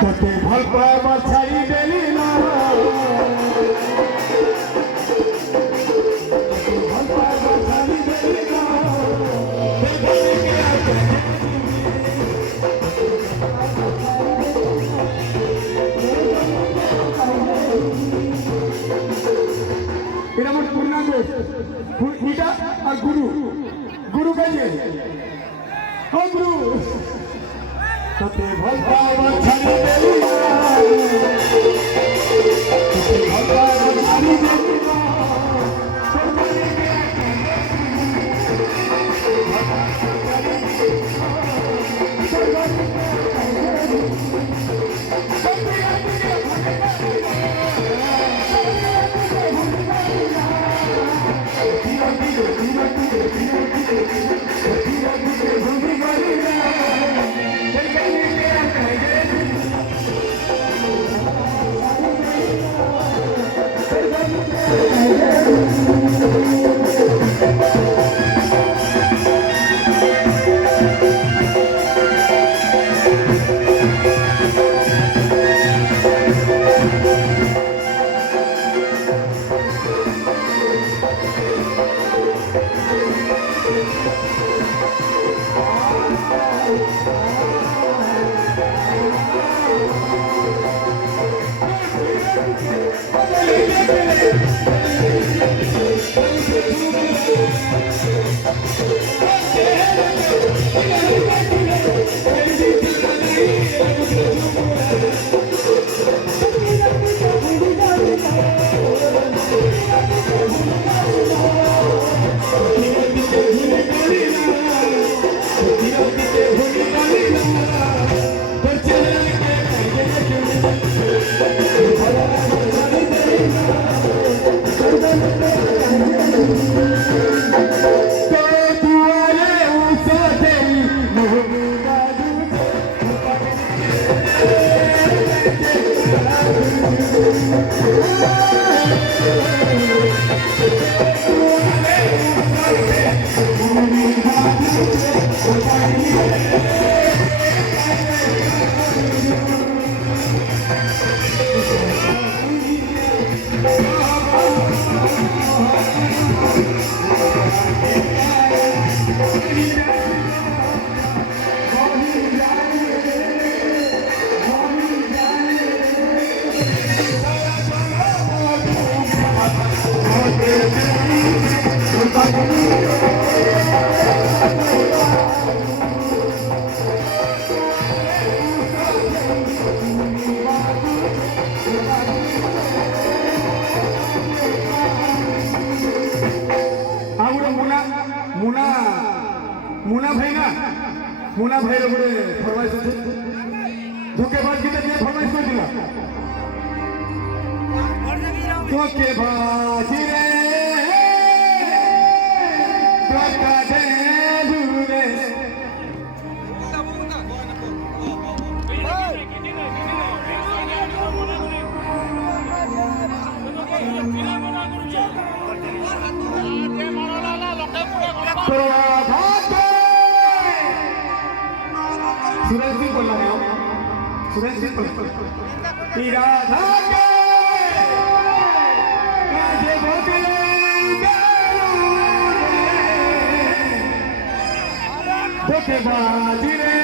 তোকে ভাল পাওয়া ছাড়ি দেলি না ভাল পাওয়া ছাড়ি দেলি না এটা আমার পূর্ণাঙ্গ এটা আর গুরু গুরু গাইয়ে ও গুরু তোকে ভাল পাওয়া ছাড়ি দেলি না তোকে ভাল পাওয়া ছাড়ি দেলি না मुना भाई ना मुना भाई रे फरमाइश আছে ধোকেবাজ গীতা দিয়ে ফরমাইশ করে দিলা ধোকেবাজ রে ধোকা দে দুরে सुरेश जी बोल रहे हो सुरेश जी बोल इरादा के भोगले धोखेबाज रे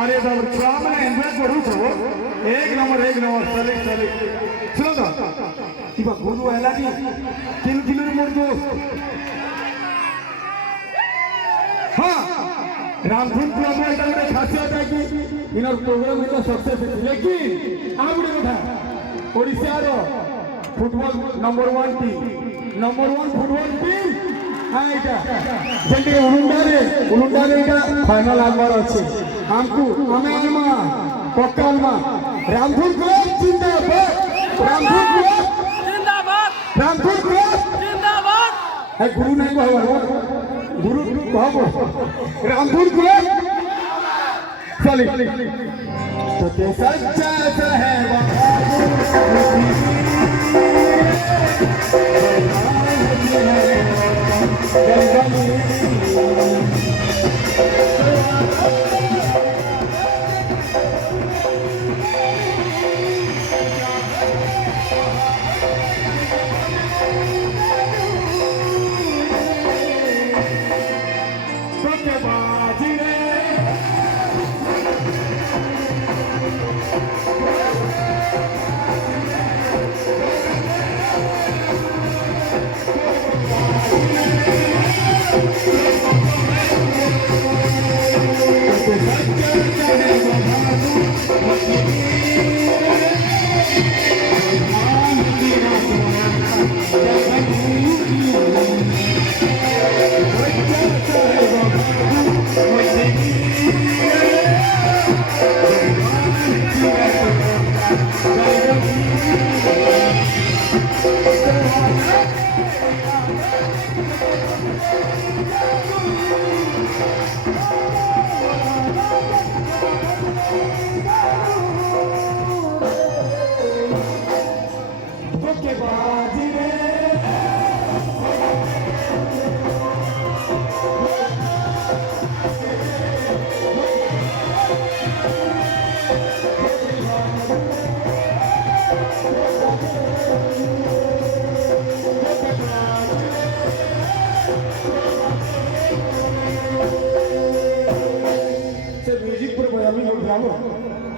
अरे बाबू छुआ मैंने एंजॉय करू छो एक नंबर चले चले सुनो तो इबा गुरु हैला जी किन किलो मोर दोस्त हां रामधुन क्लब में एटा गोटे खासियत है कि इनर प्रोग्राम इतना सक्सेस है लेकिन आ गोटे कथा ओडिसा रो फुटबॉल नंबर 1 फुटबॉल टीम हां एटा जेंटे उलुंडा रे एटा फाइनल आगबार अछि हमको हमें आमा पक्काल मा रामधुन क्लब जिंदाबाद रामधुन क्लब जिंदाबाद है गुरु नहीं कहब गुरु कहब रामधुन कुले चली तो के सच्चा है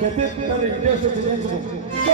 कहते तारे इंटरेस्ट हो जाए